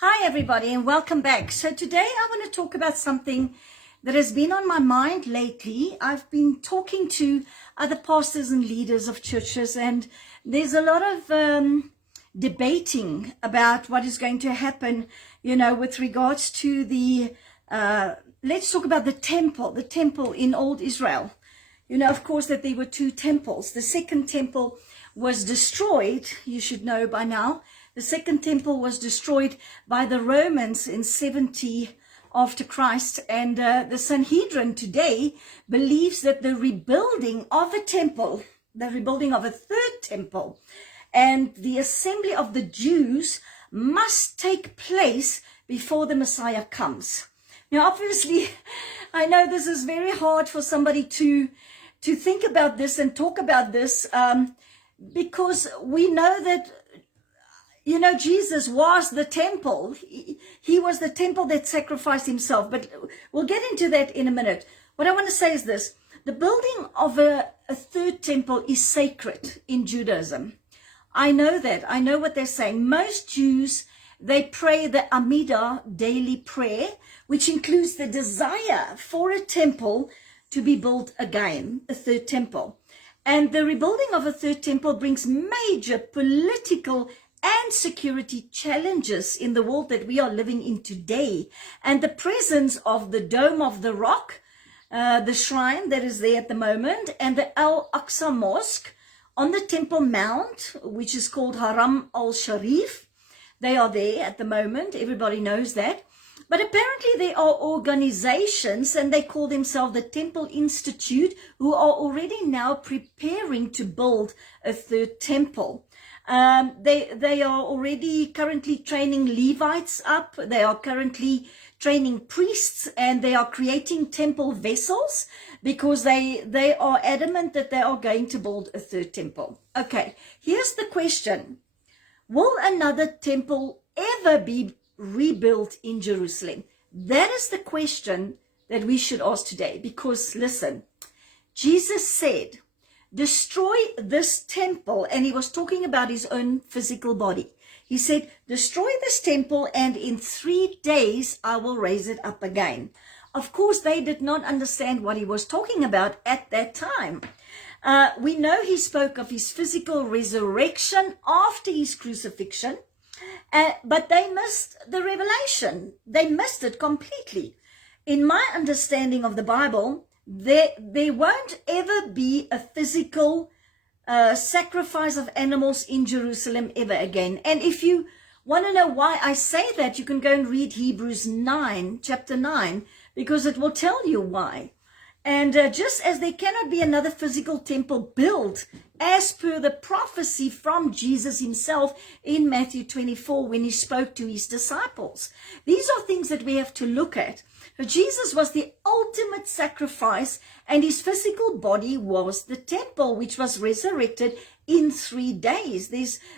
Hi everybody and welcome back. So today I want to talk about something that has been on my mind lately. I've been talking to other pastors and leaders of churches, and there's a lot of debating about what is going to happen, with regards to the, let's talk about the temple in old Israel. Of course, that there were two temples. The second temple was destroyed, you should know by now. The second temple was destroyed by the Romans in 70 after Christ, and the Sanhedrin today believes that the rebuilding of a temple, the rebuilding of a third temple, and the assembly of the Jews must take place before the Messiah comes. Now, obviously, I know this is very hard for somebody to think about this and talk about this, because we know that Jesus was the temple. He was the temple that sacrificed himself. But we'll get into that in a minute. What I want to say is this. The building of a third temple is sacred in Judaism. I know that. I know what they're saying. Most Jews, they pray the Amidah daily prayer, which includes the desire for a temple to be built again, a third temple. And the rebuilding of a third temple brings major political and security challenges in the world that we are living in today. And the presence of the Dome of the Rock, the shrine that is there at the moment, and the Al-Aqsa Mosque on the Temple Mount, which is called Haram al-Sharif. They are there at the moment. Everybody knows that. But apparently there are organizations, and they call themselves the Temple Institute, who are already now preparing to build a third temple. They are already currently training Levites up. They are currently training priests, and they are creating temple vessels because they are adamant that they are going to build a third temple. Okay, here's the question. Will another temple ever be rebuilt in Jerusalem? That is the question that we should ask today, because listen, Jesus said, destroy this temple, and he was talking about his own physical body. He said, destroy this temple, and in 3 days I will raise it up again. Of course, they did not understand what he was talking about at that time. We know he spoke of his physical resurrection after his crucifixion, but they missed the revelation. They missed it completely. In my understanding of the Bible, there won't ever be a physical sacrifice of animals in Jerusalem ever again. And if you want to know why I say that, you can go and read Hebrews 9, chapter 9, because it will tell you why. And just as there cannot be another physical temple built as per the prophecy from Jesus himself in Matthew 24 when he spoke to his disciples. These are things that we have to look at. Jesus was the ultimate sacrifice, and his physical body was the temple, which was resurrected in 3 days.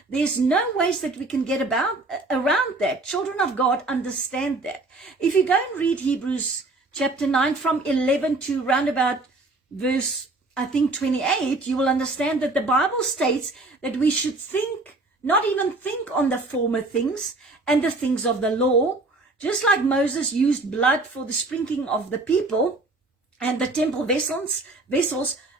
There's no ways that we can get around that. Children of God understand that. If you go and read Hebrews chapter 9 from 11 to round about verse, I think, 28, you will understand that the Bible states that we should not even think on the former things and the things of the law. Just like Moses used blood for the sprinkling of the people and the temple vessels,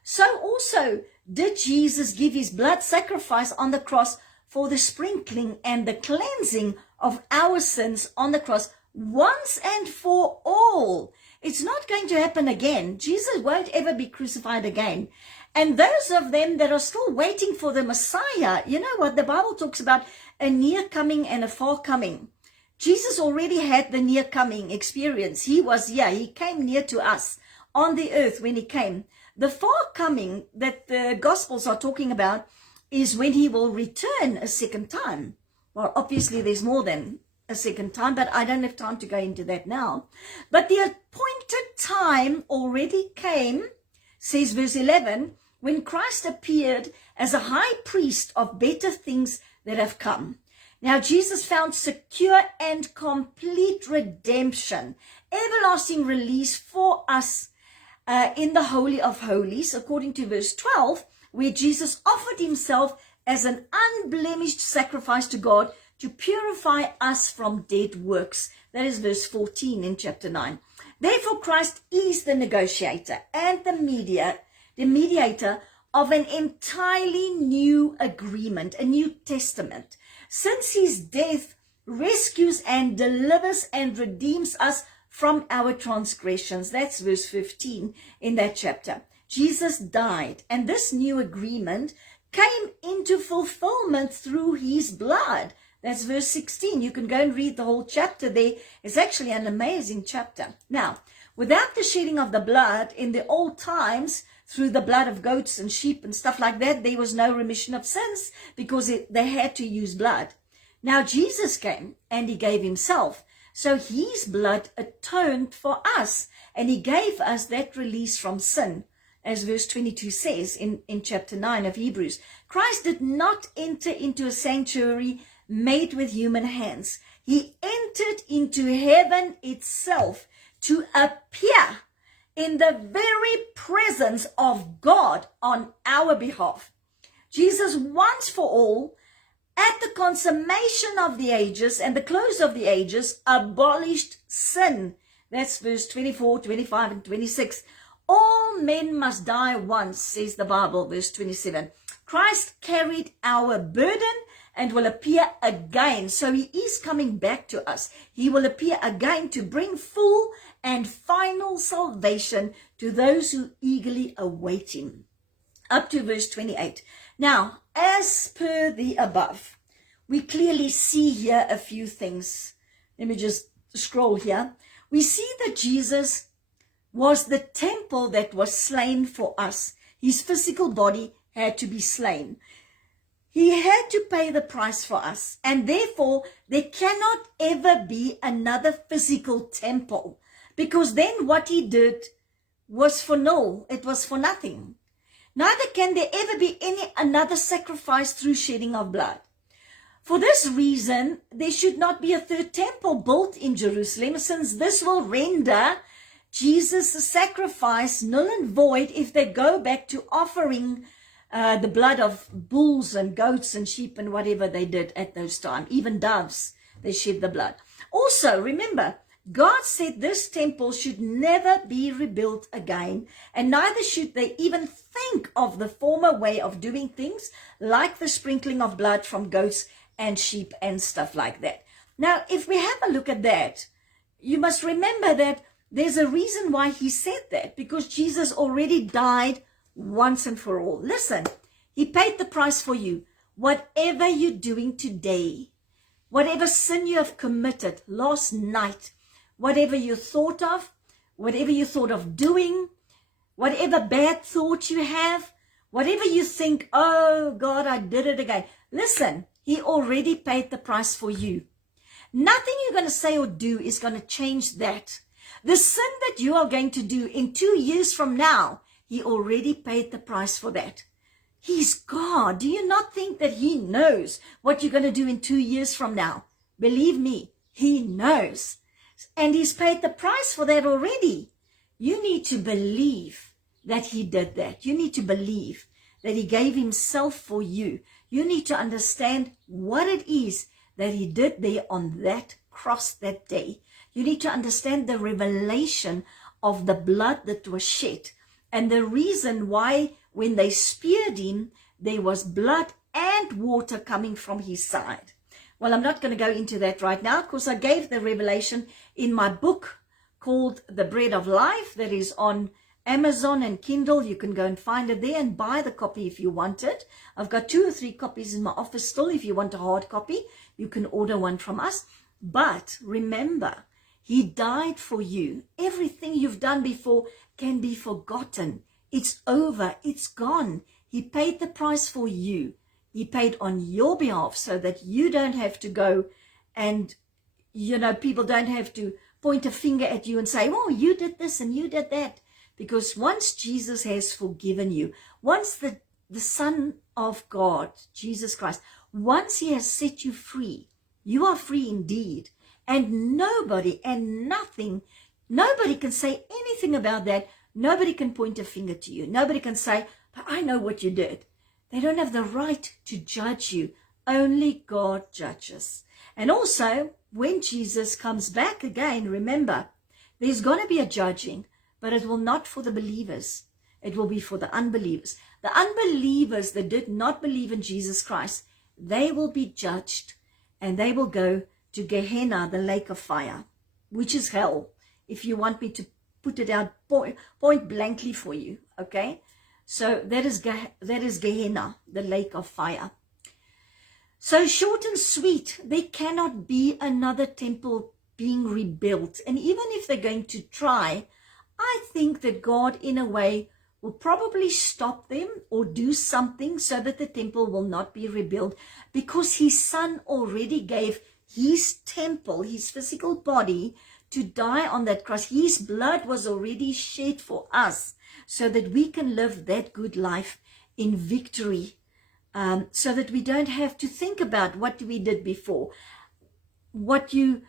so also did Jesus give his blood sacrifice on the cross for the sprinkling and the cleansing of our sins on the cross once and for all. It's not going to happen again. Jesus won't ever be crucified again. And those of them that are still waiting for the Messiah, you know what? The Bible talks about a near coming and a far coming. Jesus already had the near coming experience. He was here. He came near to us on the earth when he came. The far coming that the Gospels are talking about is when he will return a second time. Well, obviously there's more than a second time, but I don't have time to go into that now. But the appointed time already came, says verse 11, when Christ appeared as a high priest of better things that have come. Now, Jesus found secure and complete redemption, everlasting release for us in the Holy of Holies, according to verse 12, where Jesus offered himself as an unblemished sacrifice to God to purify us from dead works. That is verse 14 in chapter 9. Therefore Christ is the negotiator and the mediator of an entirely new agreement, a new testament. Since his death rescues and delivers and redeems us from our transgressions. That's verse 15 in that chapter. Jesus died, and this new agreement came into fulfillment through his blood. That's verse 16. You can go and read the whole chapter there. It's actually an amazing chapter. Now, without the shedding of the blood in the old times, through the blood of goats and sheep and stuff like that, there was no remission of sins because they had to use blood. Now, Jesus came and he gave himself. So his blood atoned for us, and he gave us that release from sin, as verse 22 says in chapter 9 of Hebrews. Christ did not enter into a sanctuary made with human hands. He entered into heaven itself to appear in the very presence of God on our behalf. Jesus once for all, at the consummation of the ages and the close of the ages, abolished sin. That's verse 24, 25, and 26. All men must die once, says the Bible, verse 27. Christ carried our burden and will appear again. So he is coming back to us. He will appear again to bring full and final salvation to those who eagerly await him. Up to verse 28. Now, as per the above, we clearly see here a few things. Let me just scroll here. We see that Jesus was the temple that was slain for us. His physical body had to be slain. He had to pay the price for us. And therefore, there cannot ever be another physical temple. Because then what he did was for null. It was for nothing. Neither can there ever be any another sacrifice through shedding of blood. For this reason, there should not be a third temple built in Jerusalem, since this will render Jesus' sacrifice null and void if they go back to offering the blood of bulls and goats and sheep and whatever they did at those times. Even doves, they shed the blood. Also, remember, God said this temple should never be rebuilt again, and neither should they even think of the former way of doing things, like the sprinkling of blood from goats and sheep and stuff like that. Now, if we have a look at that, you must remember that there's a reason why he said that, because Jesus already died once and for all. Listen, he paid the price for you. Whatever you're doing today, whatever sin you have committed last night, whatever you thought of doing, whatever bad thoughts you have, whatever you think, oh God, I did it again. Listen, he already paid the price for you. Nothing you're going to say or do is going to change that. The sin that you are going to do in 2 years from now, he already paid the price for that. He's God. Do you not think that he knows what you're going to do in 2 years from now? Believe me, he knows. And he's paid the price for that already. You need to believe that he did that. You need to believe that he gave himself for you. You need to understand what it is that he did there on that cross that day. You need to understand the revelation of the blood that was shed, and the reason why when they speared him, there was blood and water coming from his side. Well, I'm not going to go into that right now, because I gave the revelation in my book called The Bread of Life, that is on Amazon and Kindle. You can go and find it there and buy the copy if you want it. I've got 2 or 3 copies in my office still. If you want a hard copy, you can order one from us. But remember, he died for you. Everything you've done before can be forgotten. It's over. It's gone. He paid the price for you. He paid on your behalf so that you don't have to go and, people don't have to point a finger at you and say, oh, you did this and you did that. Because once Jesus has forgiven you, once the Son of God, Jesus Christ, once he has set you free, you are free indeed. And nobody and nothing, nobody can say anything about that. Nobody can point a finger to you. Nobody can say, but I know what you did. They don't have the right to judge you. Only God judges. And also, when Jesus comes back again, remember, there's going to be a judging, but it will not for the believers. It will be for the unbelievers. The unbelievers that did not believe in Jesus Christ, they will be judged, and they will go to Gehenna, the lake of fire, which is hell, if you want me to put it out point blankly for you, okay? So that is Gehenna, the lake of fire. So short and sweet, there cannot be another temple being rebuilt. And even if they're going to try, I think that God, in a way, will probably stop them or do something so that the temple will not be rebuilt, because his son already gave his temple, his physical body, to die on that cross. His blood was already shed for us so that we can live that good life in victory, so that we don't have to think about what we did before, what you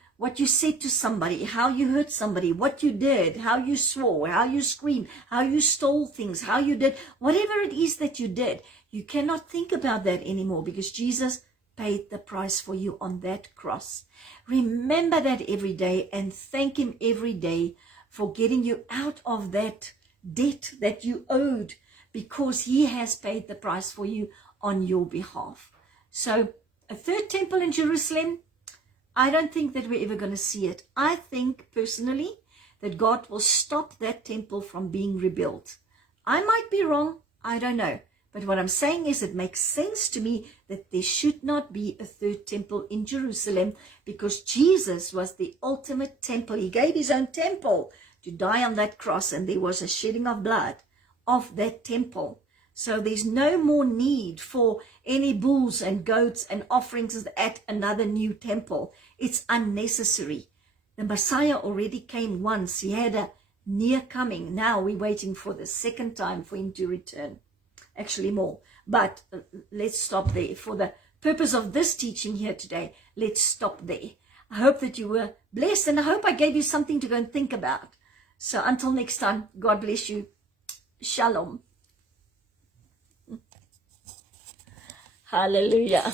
said to somebody, how you hurt somebody, what you did, how you swore, how you screamed, how you stole things, how you did, whatever it is that you did. You cannot think about that anymore, because Jesus paid the price for you on that cross. Remember that every day, and thank him every day for getting you out of that debt that you owed, because he has paid the price for you on your behalf. So a third temple in Jerusalem, I don't think that we're ever going to see it. I think personally that God will stop that temple from being rebuilt. I might be wrong, I don't know. But what I'm saying is, it makes sense to me that there should not be a third temple in Jerusalem, because Jesus was the ultimate temple. He gave his own temple to die on that cross, and there was a shedding of blood of that temple. So there's no more need for any bulls and goats and offerings at another new temple. It's unnecessary. The Messiah already came once. He had a near coming. Now we're waiting for the second time for him to return. Actually more. But let's stop there. For the purpose of this teaching here today, let's stop there. I hope that you were blessed, and I hope I gave you something to go and think about. So until next time, God bless you. Shalom. Hallelujah.